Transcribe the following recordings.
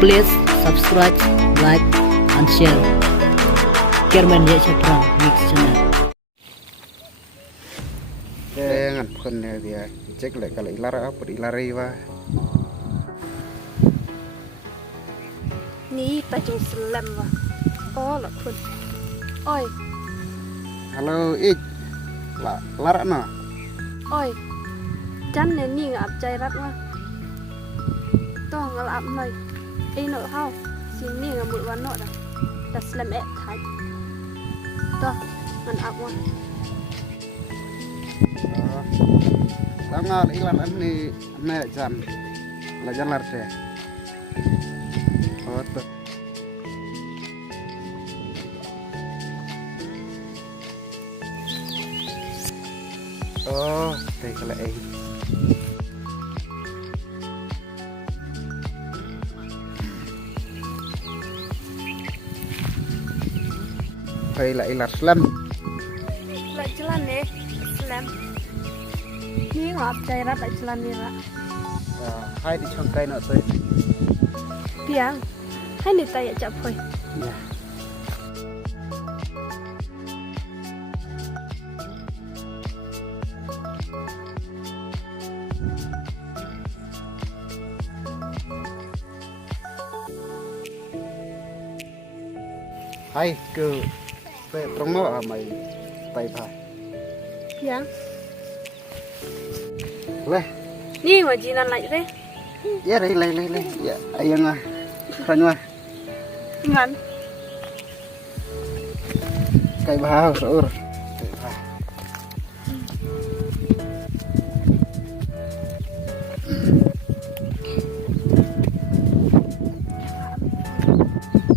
Please subscribe, like, and share. Kerman ya Chakrang Mix Channel. Dengan pun dia cek lek kalau ilara apa ilari wa. Ni pacung selam wa. Oh lah pun. Oi. Halo ik. Lara no. Oi. Chan ne ni ngap chai rat wa. Toh ngal ap noi. Ei no hau. Sing ni ngamut wan no dah. Dah selam thai. Toh ngan ap wa. Langar ilan ni ne jam. La jalar teh. Oh tu. Oh, teh kalau Hai ilar selam. La jalan ne selam. Ni ngap chai rat la jalan ni ra. Hai di chongkai nak tu. Piang. Hai ni tai chap phoi. Ya. Hai ke trong nó mày tay phải Piang. leh Ni ngwa jinan lai re. ya leh ya ayang ah kanywa Ngan. kai bahau seur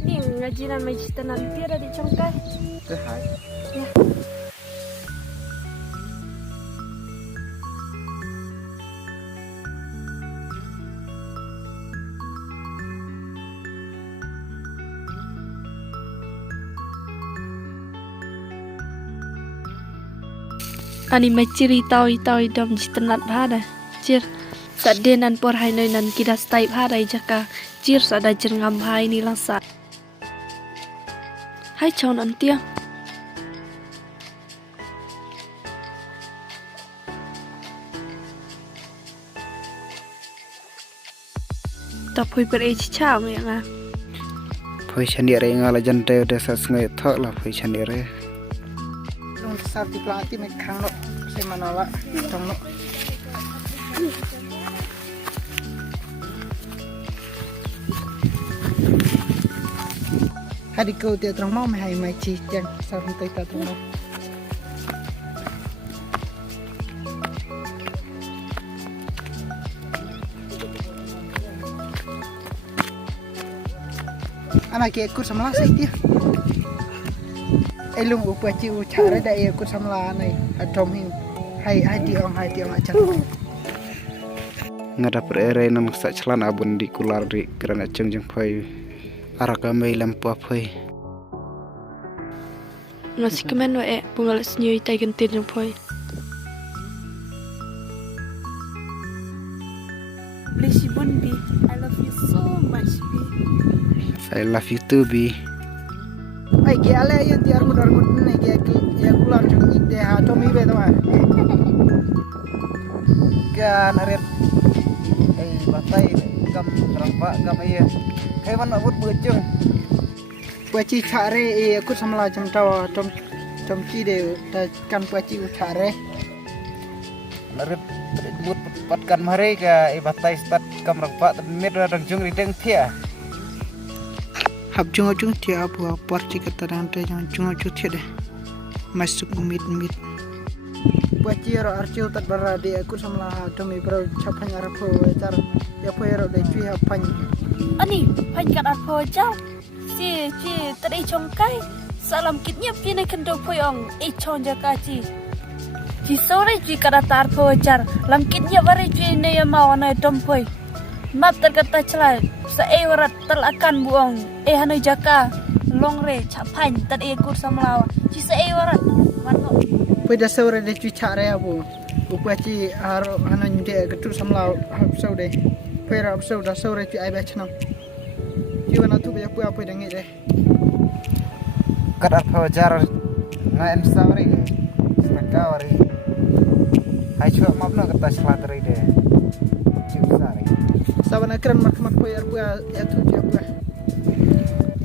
Ni ngajinan mai jitanan tira di congkai. ke hai Ya. Ani mai ciri tau dom jitenat bhada. Cir sadenan por hai noi nan kidas tai bhada jaka. Cir sada jengam hai ni langsa. Hai chon antia. Tapi berecicha menga. phơi chân địa đây ngala chân tê để sát ngay thợ là phơi chân địa đây luôn sát đi plati mấy khang nó xem mà nó lại trong nó hai đi câu tiệt trong máu mày hay mày chi chẳng sao không tay ta trong máu ana ke ikut samla sai dia elung upaci ucara da ikut samla nai atom hing hai di ong acan ngada perere nang sa chlan abun di kular di kerana jengjeng phai araka mai lampa phai Nasi kemen wa bungal senyui tai gentin jeng poi. Please Bon B, I love you so much B. I love you too bi ai ge ale yan tiar mudar mud ne ge ki ya kular jung ide ha to mi be to ma kan aret batai gam rangpa gam ai kai man bud bujung paci chare aku samla jam taw tom ki de ta kan paci uchare aret bud patkan mare ka batai stat gam rangpa mit rang jung rideng thia hab junga thia abu parci kata rante junga thia de masuk mit Baciro archiu tat baradi aku samla tomi bro chapan arpo tar ya poero de chui hapan Ani, pan kat arpo jam. Si tadi congkai. Salam kitnya pina kendo poyong. Chong jaka ci. Ci sore ci kat arpo jar. Lam kitnya bari ci ne ya mau na tompoi. Map terkata celai. Sa warat tel akan buong. Hanoi jaka longre chapan tadi aku samla. Ci sa warat. Mano. Peda sore de chui chare abu upaci aro hanan de ketu samla hab sau de pera hab sau da sore chui ai bachna jiwa na tu banyak apa dengi deh. Kadar fajar na emsawari sekawari. Hai cuma mapna kata selatari deh. Ciusari. Saban akran mak po yar buah ya tu apa.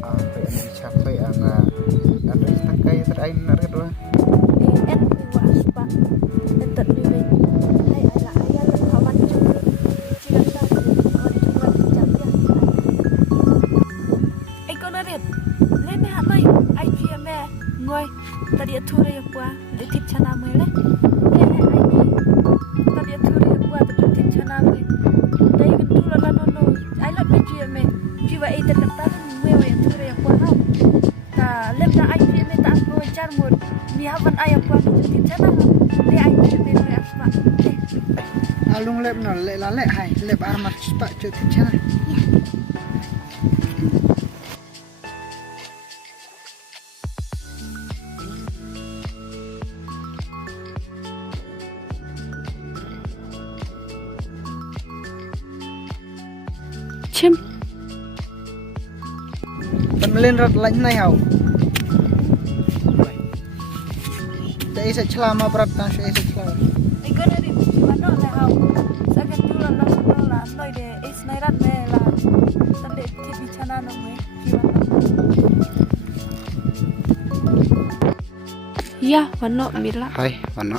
Apa yang dicapai anga. Ada takai terain narkedua. En was pa. Entar ni le. Ai ala ayah le kawan jung. Jika tak kawan jung jam dia. Ai con naret. Le me ha noi. Ai chi me ngoi. Tadi tu re ya kwa. Le tip chana me le. Le ai ni. Tadi tu re ya kwa tu tip chana me. Dai kan tu la no no. Ai la me chi me. Jiwa ai tak tak me we tu re ya kwa ha. Ta lem na ai chi me ta ko jar mur. Mi havan ayam kwa mi tip chana. Le ai chi me le asma. Alung lep no le la le hai lep armat pak cu ti chana. Chim. Pemelin rat lain nai hau. Dai sa chlama berat tan sa chlama. Ai con naret. Wano le hau. Sakan tu la la noi de is nai rat me la. Tan de tip chana no me. Ya, wano mila. Hai, mana?